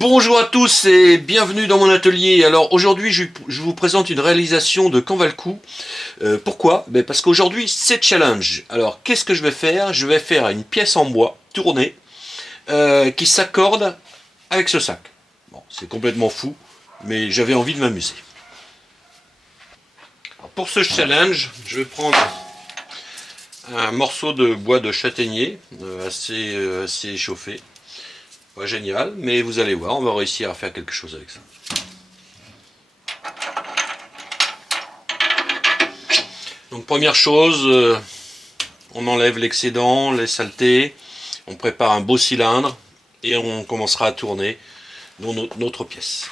Bonjour à tous et bienvenue dans mon atelier. Alors aujourd'hui je vous présente une réalisation de Canvalcoux. Pourquoi? Parce qu'aujourd'hui c'est challenge. Alors qu'est-ce que je vais faire? Je vais faire une pièce en bois tournée qui s'accorde avec ce sac. Bon, c'est complètement fou, mais j'avais envie de m'amuser. Pour ce challenge, je vais prendre un morceau de bois de châtaignier assez échauffé. Pas génial, mais vous allez voir, on va réussir à faire quelque chose avec ça. Donc première chose, on enlève l'excédent, les saletés, on prépare un beau cylindre et on commencera à tourner notre pièce.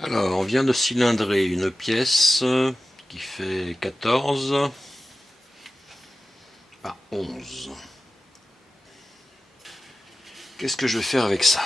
Alors, on vient de cylindrer une pièce qui fait 14 par 11. Qu'est-ce que je vais faire avec ça?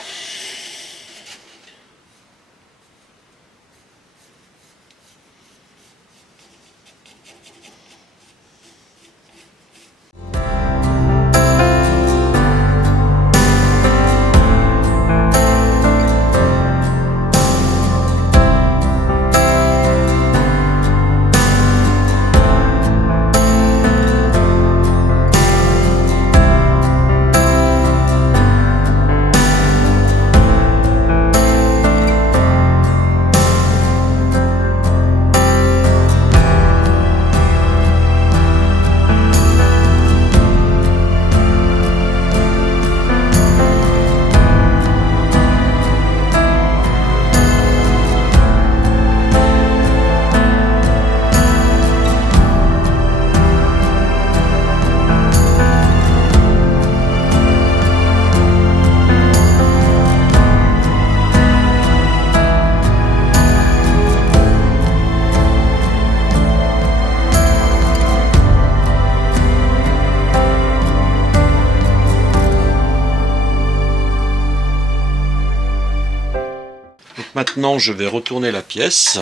Maintenant, je vais retourner la pièce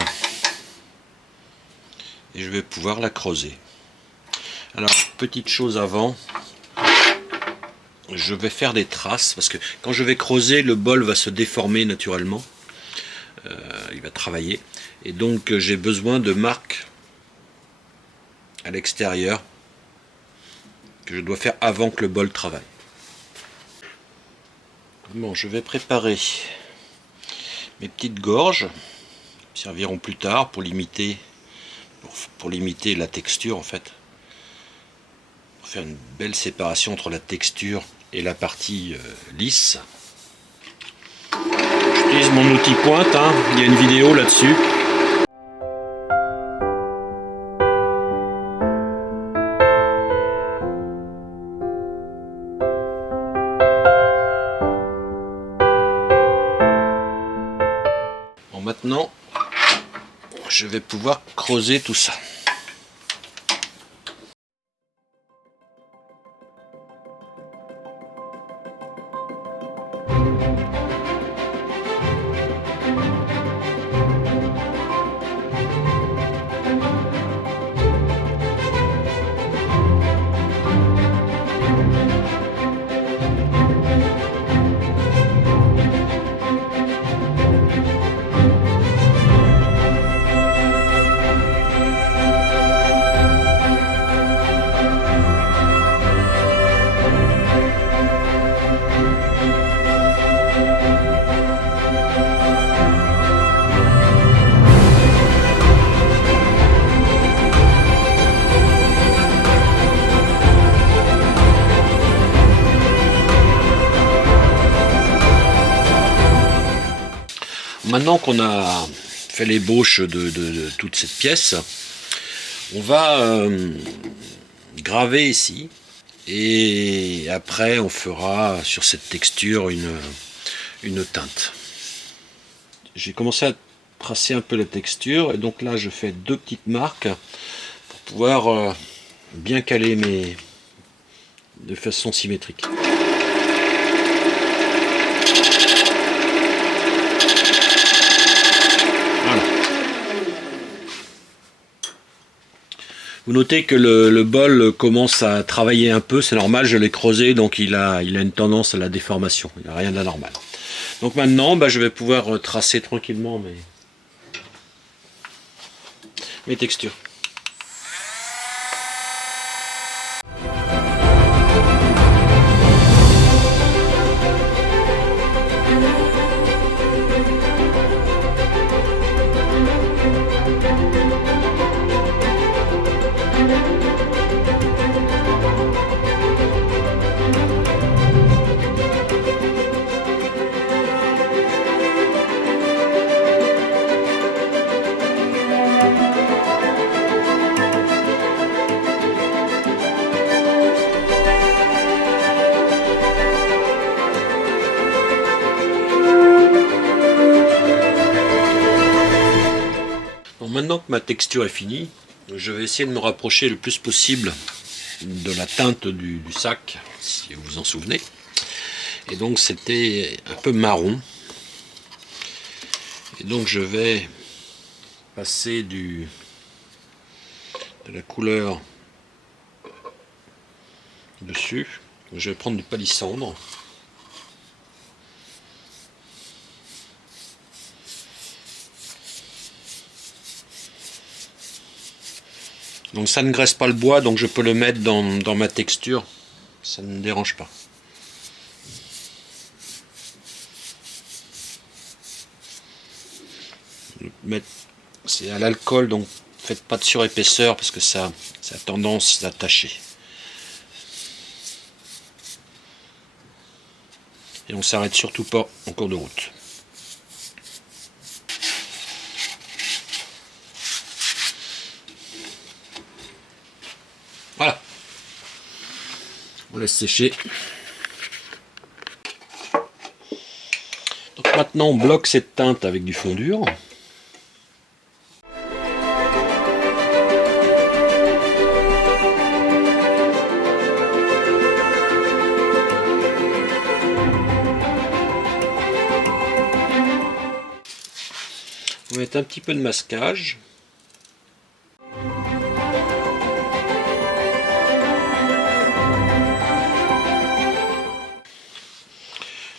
et je vais pouvoir la creuser. Alors, petite chose avant, je vais faire des traces parce que quand je vais creuser, le bol va se déformer naturellement. Il va travailler et donc j'ai besoin de marques à l'extérieur que je dois faire avant que le bol travaille. Bon, je vais préparer mes petites gorges, qui serviront plus tard pour limiter la texture en fait. Pour faire une belle séparation entre la texture et la partie lisse. J'utilise mon outil pointe, il y a une vidéo là-dessus. Maintenant, je vais pouvoir creuser tout ça. Maintenant qu'on a fait l'ébauche de toute cette pièce, on va graver ici. Et après, on fera sur cette texture une teinte. J'ai commencé à tracer un peu la texture. Et donc là, je fais 2 petites marques pour pouvoir bien caler de façon symétrique. Voilà. Vous notez que le bol commence à travailler un peu, c'est normal, je l'ai creusé, donc il a une tendance à la déformation, il n'y a rien d'anormal. Donc maintenant, je vais pouvoir tracer tranquillement mes textures. Maintenant que ma texture est finie, je vais essayer de me rapprocher le plus possible de la teinte du sac, si vous vous en souvenez. Et donc c'était un peu marron. Et donc je vais passer de la couleur dessus. Je vais prendre du palissandre. Donc ça ne graisse pas le bois, donc je peux le mettre dans ma texture, ça ne me dérange pas. C'est à l'alcool, donc faites pas de surépaisseur parce que ça a tendance à tacher. Et on s'arrête surtout pas en cours de route. Voilà. On laisse sécher. Donc maintenant on bloque cette teinte avec du fond dur. On va mettre un petit peu de masquage.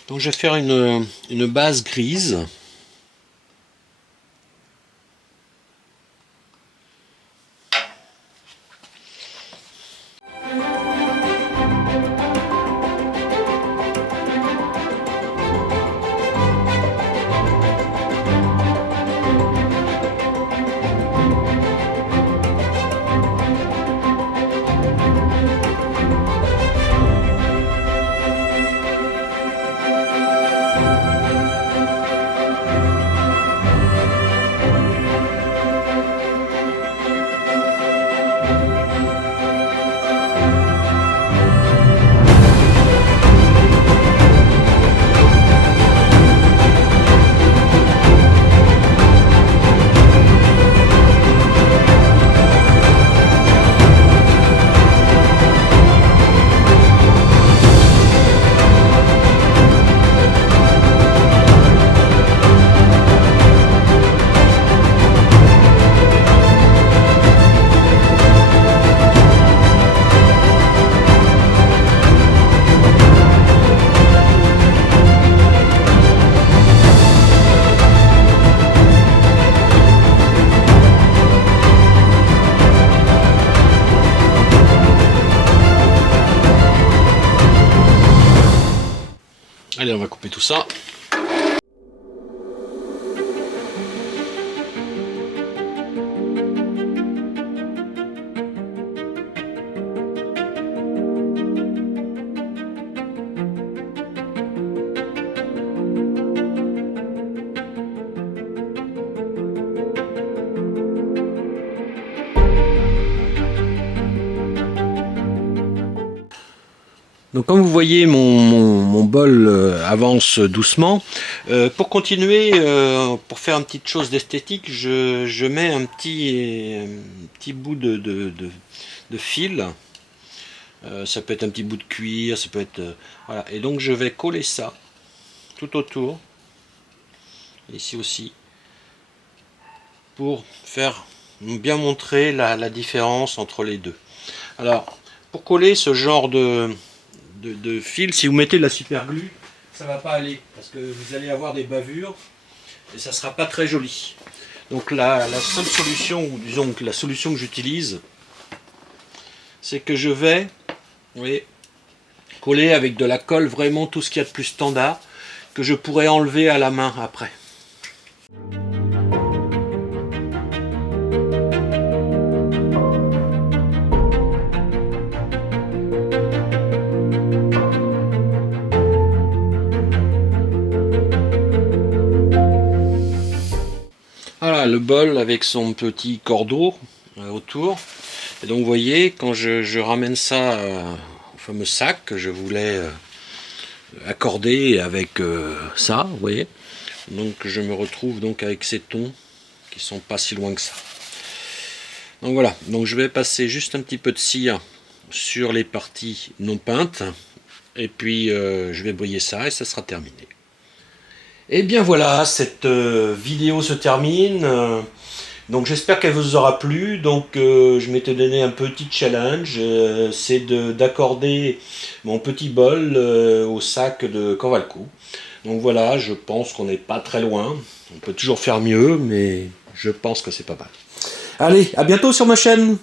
Donc je vais faire une base grise. Allez, on va couper tout ça. Donc comme vous voyez, mon bol avance doucement. Pour continuer, pour faire une petite chose d'esthétique, je mets un petit bout de fil. Ça peut être un petit bout de cuir, ça peut être... voilà. Et donc je vais coller ça tout autour, ici aussi, pour faire bien montrer la différence entre les deux. Alors, pour coller ce genre de fil, si vous mettez de la super glue, ça va pas aller, parce que vous allez avoir des bavures, et ça sera pas très joli. Donc la seule solution, ou disons que la solution que j'utilise, c'est que je vais, vous voyez, coller avec de la colle vraiment tout ce qu'il y a de plus standard, que je pourrais enlever à la main après. Voilà le bol avec son petit cordeau autour. Et donc vous voyez, quand je ramène ça au fameux sac que je voulais accorder avec ça, vous voyez. Donc je me retrouve donc avec ces tons qui sont pas si loin que ça. Donc voilà, donc je vais passer juste un petit peu de cire sur les parties non peintes. Et puis je vais briller ça et ça sera terminé. Et bien voilà, cette vidéo se termine. Donc j'espère qu'elle vous aura plu. Donc je m'étais donné un petit challenge, c'est d'accorder mon petit bol au sac de Canvalco. Donc voilà, je pense qu'on n'est pas très loin. On peut toujours faire mieux, mais je pense que c'est pas mal. Allez, à bientôt sur ma chaîne.